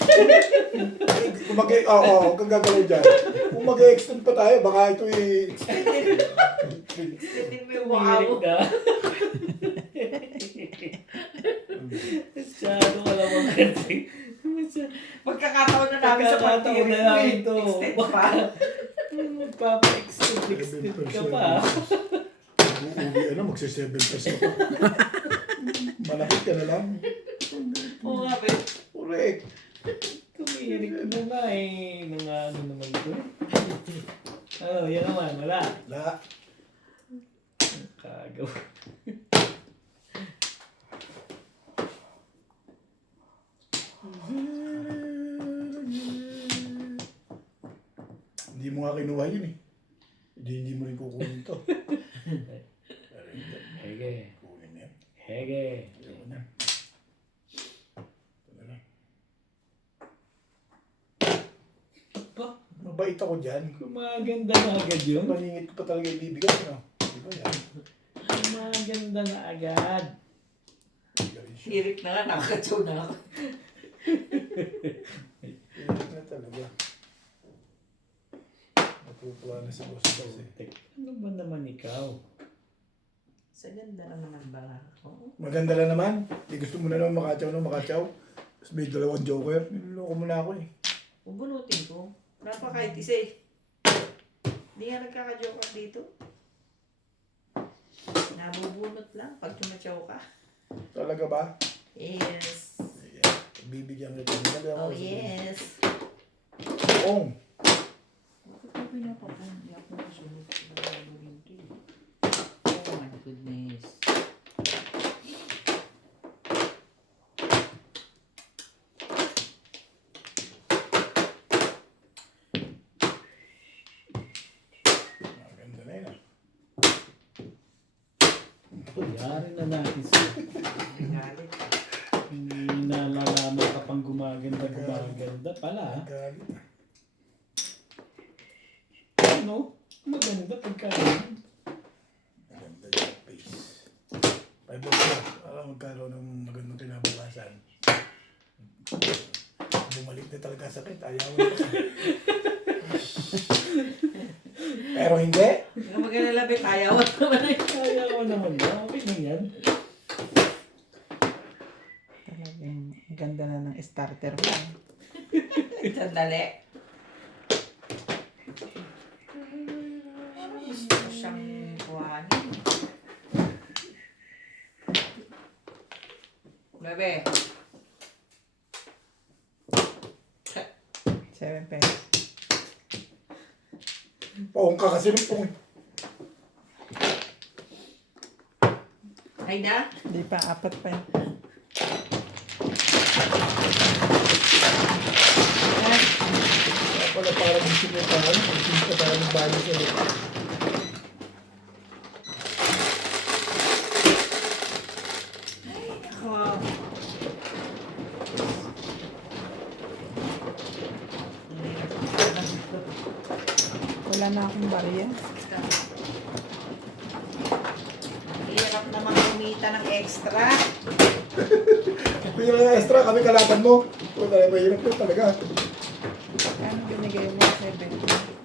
Kung huwag kang gagawin dyan. Kung mag-extend pa tayo, baka ito Swerte mo yung wow. Tuwirik na. Masyado ka naman kasi. Pagkakataon na namin sa Pagkakataon na namin to. Extend pa. Magpapa-extend ka pa. Uuwi magsi-7 pesos ka pa. Malaki ka na lang. Oo nga, babe. Correct. Tumirik mo nga eh. Mga ano naman ito eh. Ano, yan naman, wala. La. Kagaw. Hindi mo nga kinuha yun eh. Hindi mo rin kukunin to. Hege. Kunin yan. Hege. Ayoko na. Ito na lang. Ba? Mabait ako dyan. Gumaganda na agad yun. Paningit ko pa talaga yung bibigyan. Ano? Di ba yan? Gumaganda na agad. Hirit na nga, nakakatsaw na ako. Pilit na talaga. Natutuwa na si boss kasi. Ano ba naman ikaw? Sa ganda na naman ba ako? Maganda lang naman. Di gusto mo na naman makatsaw. Tapos may 2 joker. Niloloko mo na ako eh. Bubunutin ko. Wala pa kahit isa eh. Hindi nga nagkaka-joker dito. Nabubunot lang pag tumatsaw ka. Talaga ba? Yes. Ayan. Bibigyan kita. Oh yes. Oo. Bakit ko pinapapun? Hindi ako nasunod sa bago dito eh. Oh my goodness. Maganda na yun ah. Yari na natin siya. Galit. Hindi nalalaman ka pang gumaganda pala. Ha? Galit. Ano? Maganda pagkain. Maganda yung face. 5 bucks na. Para magkaroon ng magandang kinabukasan. Bumalik na talaga sakit. Ayaw mo na. Pero hindi. Hindi ka mag-alala, ayaw naman eh. Kaya ko naman ba? Okay lang yan. Talagang ang ganda na ng starter mo. Sandali. Gusto ko siyang kuhanin. Bebe. 7 pesos. Paong ka kasi ng pong. Ay na? Hindi pa, 4 pa yun. Kaya pala parang gusto mo parang gusto mo parang ng bayo sa iyo. Wow. Wala na akong bariya. Hirap naman kumita ng extra. Pila na extra kami kalaban mo. Wala na mahirap yun talaga. Ano binigay mo? 7.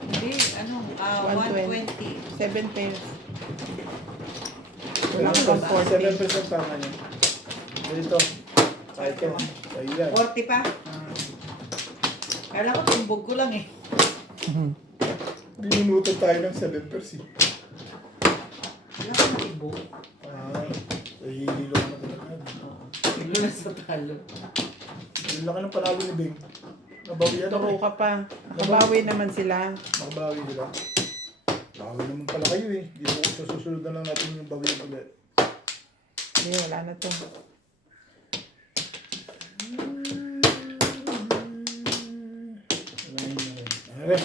Hindi, ano, 120. 7 pesos. Wala Wala ka kang 7% pa nga yun. Dito. Kahit ka. Sa'yo yan. 40 pa. Kala ko tumbog ko lang eh. Binunutot tayo ng 7%. Wala ko matimbog. Nahihilo ka na talaga. Tiglo na sa talo. Yung laki ng panalo ni Bing. Nabawian ako. Turo ka pa. Nakabawi naman sila. Nakabawi nila. Bawi naman pala kayo eh. Di mo sa susunod na lang natin yung bawian ulit. Hindi, wala na to. Wala yun na rin. Are.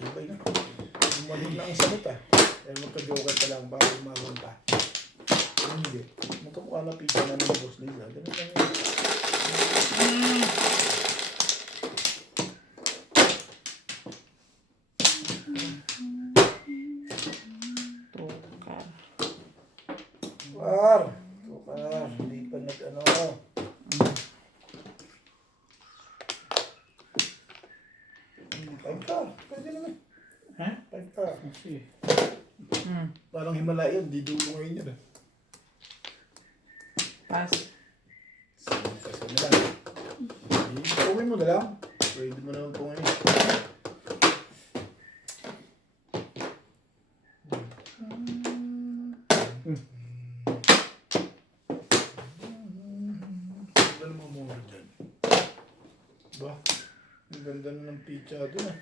Ibay na. Bumalik lang ang sagot ah. Dahil magka-joker ka lang baka umabang pa. Hindi. Magkamukha na pizza na ng boss nila. Ganun lang yun. Tukar. War! Tukar. Hindi pa nag-ano. Five ka. Pwede naman. Ha? Five ka. Kasi, Parang Himalayan. Di dulo ngayon yun ah. Pass. Kasi na lang. Pungin mo na lang. Pwede mo naman pungin eh. Ang ganda na ng pizza doon ah.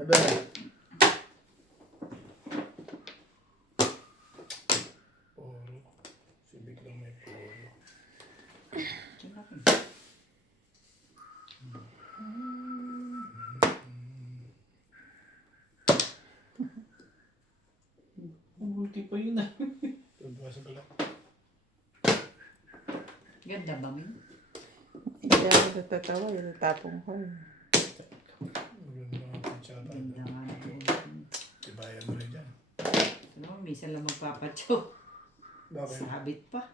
Abe. Poro. Si biglang may poro. Multi pa yun ah. Tuwa sa galak. Ganda ba, Min? Hindi ako natatawa, natapong ko. Ang ganda ng pizza na. Ganda nga naman. Tibayan mo rin dyan. Ano, minsan lang magpapacho. Bakit? Sabit pa.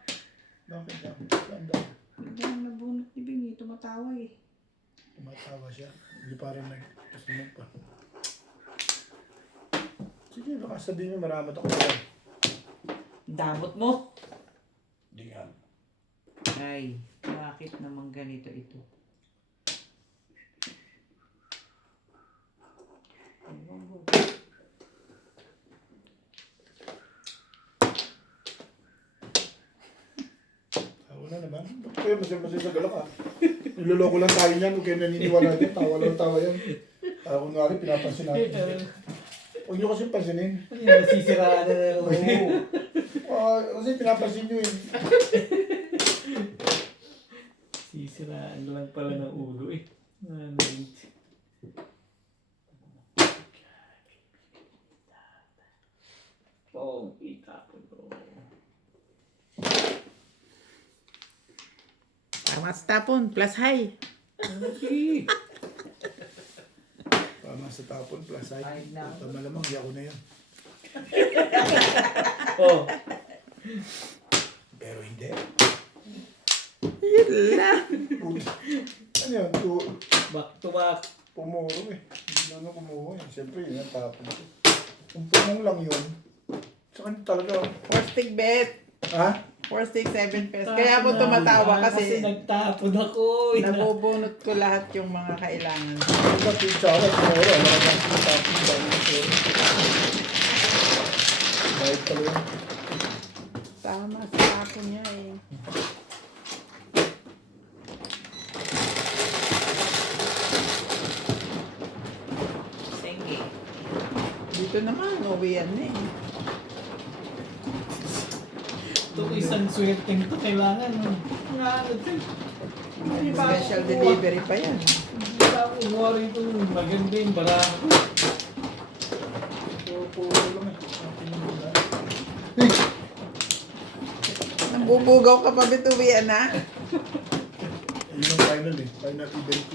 Bakit lang? Ganda. Ganda ang nabunot ni Bingi. Tumatawa eh. Tumatawa siya. Hindi parang nag-sunog pa. Sige, baka sabihin mo maramat ako yan. Damot mo. Hindi nga. Ay, bakit naman ganito ito? Ewan ko. Tawa na naman. Ba't kayo masaya sa galak ah? Niloloko lang tayo niyan. Huwag kayo naniniwala din. Tawa lang tawa yan. Kung nga rin, pinapansin natin. Huwag niyo kasi pansinin. Nasisiraan na na. Oo. Kasi pinapansin niyo eh. Sisiraan lang pala ng ulo eh. Ano yun? Oh, itapon ko. Tama sa tapon, plus high. Okay. Tama sa tapon plus Ay, ay. na. Tama lamang, di ako na yan. Oh, Pero hindi. Yun lang. Ano yan? back to back. Pumuro eh. Hindi na pumuro eh. Siyempre yun ang tapon ko. Kung pumong lang yun, sa kanya talaga. Four stick bet. Ha? 4 stick, 7 pesos. Kaya ako tumatawa Kasi kasi nagtapon ako. nabubunot ko lahat yung mga kailangan. Ano ba pizza ako? Pumuro. Wala kang tapon. Dahil na puro. Dahil pala yun. Tama sa tapon niya eh. Senge. Dito naman, uwi yan eh. Ito isang swerteng to kailangan. Nga ano ito. Hindi pa ako Special kumuha. delivery pa yan. Hindi pa ako kumuha rito. Maganda yung barang ko. Puro lang eh. Atin yung wala. Nambubugaw ka pa bituwian na. Yun ang final eh. Final event ko.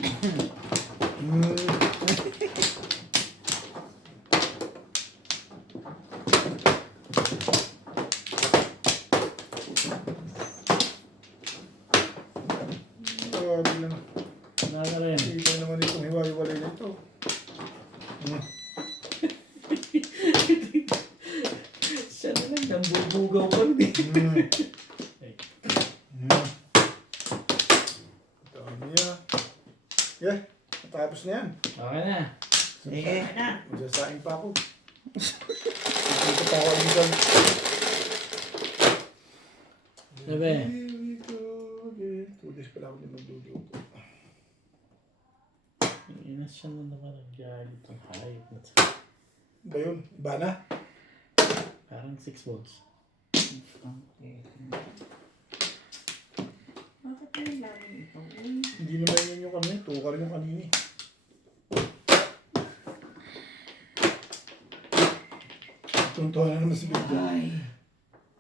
Grabe lang. Naka rin. Kita naman itong hiwa-hiwalay na ito. Siya na lang. Nambubugaw pa rin. Dami niya. Yeah, natapos na yan. Okay na. Sige. Magsasaing pa ako. Ito pa ako minsan. Sabi. Tulis pala ako din magluluto. Inas siya na naman nag-galit ang hayop na ito. Ba yun? Iba na? Parang 6 volts. Okay. Bakit na yung laging ito? Hindi naman yun yung kanina. Tukar yung kanina eh. Tuntuhan na naman si Benjan. Ay.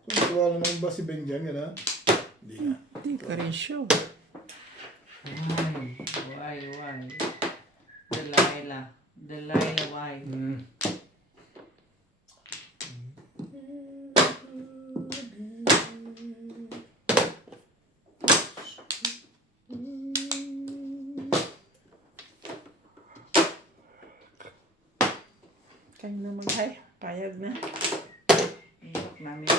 Tuntuhan na naman ba si Benjan? Gana? Hindi na. Hindi ka rin sure. Why? Delilah. Delilah, why? Kayo na mag-hi. Payag na. Hirap namin.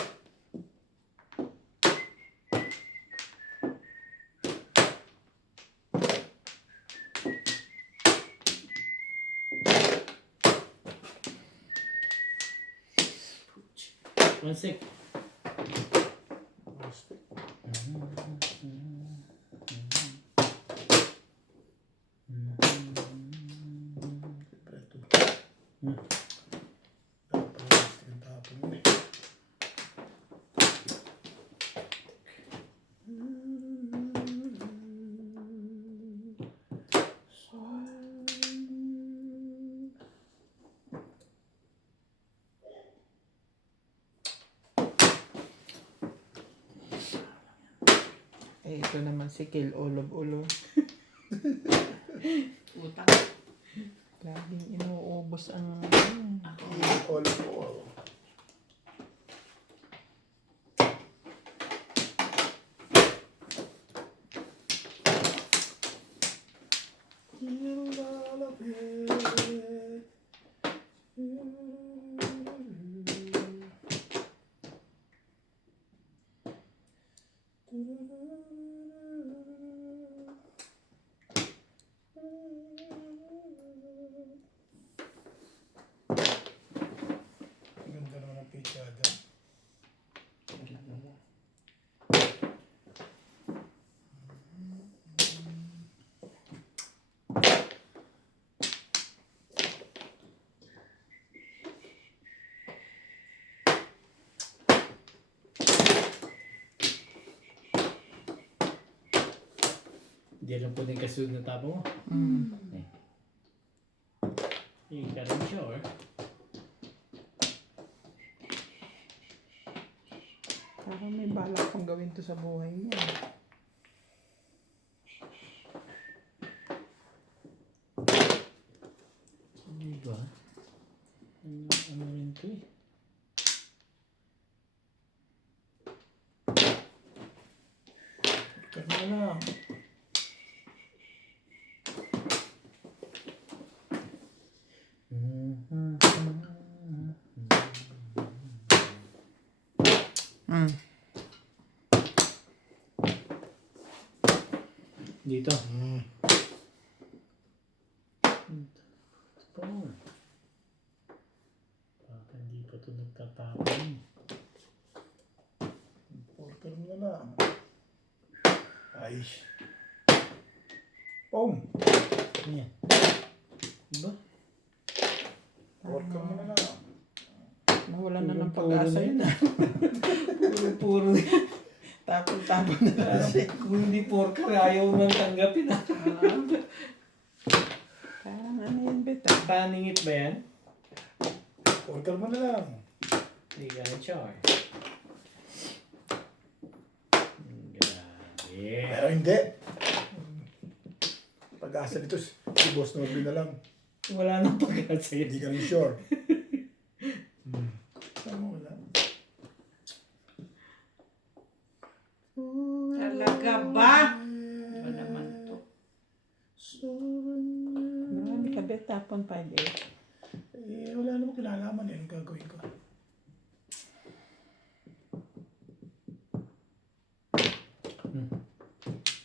One sec. Plastic. Eh, ito naman si Kil Ulob-Ulo. Utang. Laging inuubos ang... All. Ganda naman ang pitsada. Diyan lang po din kasunod na tapo mo. Mm. Hindi ka rin sure. Parang may balak kong gawin to sa buhay niya. Hindi ba? Ano rin to eh. Kanya lang. Mm. Dito. Mm. Ito pa mo. Baka hindi pa ito nagtatapon. Porker mo na lang. Ayos. Pom! Ayan. Diba? Porker mo na lang. Nawalan na ng pag-asa yun. Puro. Tapon-tapon na lang siya. Kung hindi porker, ayaw nang tanggapin ah. Parang ano yun, Beta? Paningit ba yan? Porker mo na lang. Hindi ka na sure. Grabe. Pero hindi. Pag-asa nito, si Boss Norby na lang. Wala nang pag-asa Hindi yun. ka rin sure. Tama wala. Talaga ba? Ano naman to? Marami ka, Bet. Tapon 5-8. Eh, wala namang kinalaman eh. Anong gagawin ko?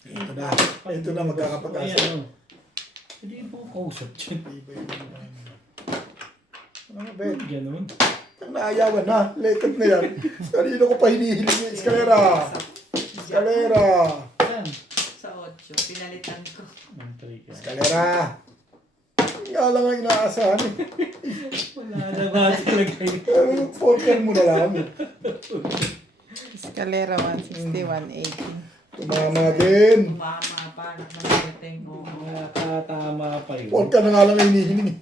Ito na. Ito na magkakapag-asa. Ayan o. Hindi po kausap dyan. Iba yung ano, Bet? Ganun. Ang naayawan na. Lated na yan. Kanino ko pa hinihiling yung eskalera? Eskalera! Saan? Sa 8. Pinalitan ko. Ang trick yan. Eskalera! Nga lang ang inaasahan eh. Wala na ba talaga yun? Porker mo na lang. Escalera 160, 180. Tumama din. Mama pa. Nagmamating mo. Nakatama pa yun. Porker na nga lang ang hinihiling eh.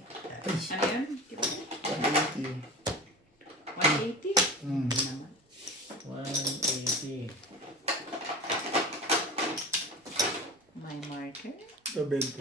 Ano yun? 180? Hmm. Naman. 180. May marker? Sa 20.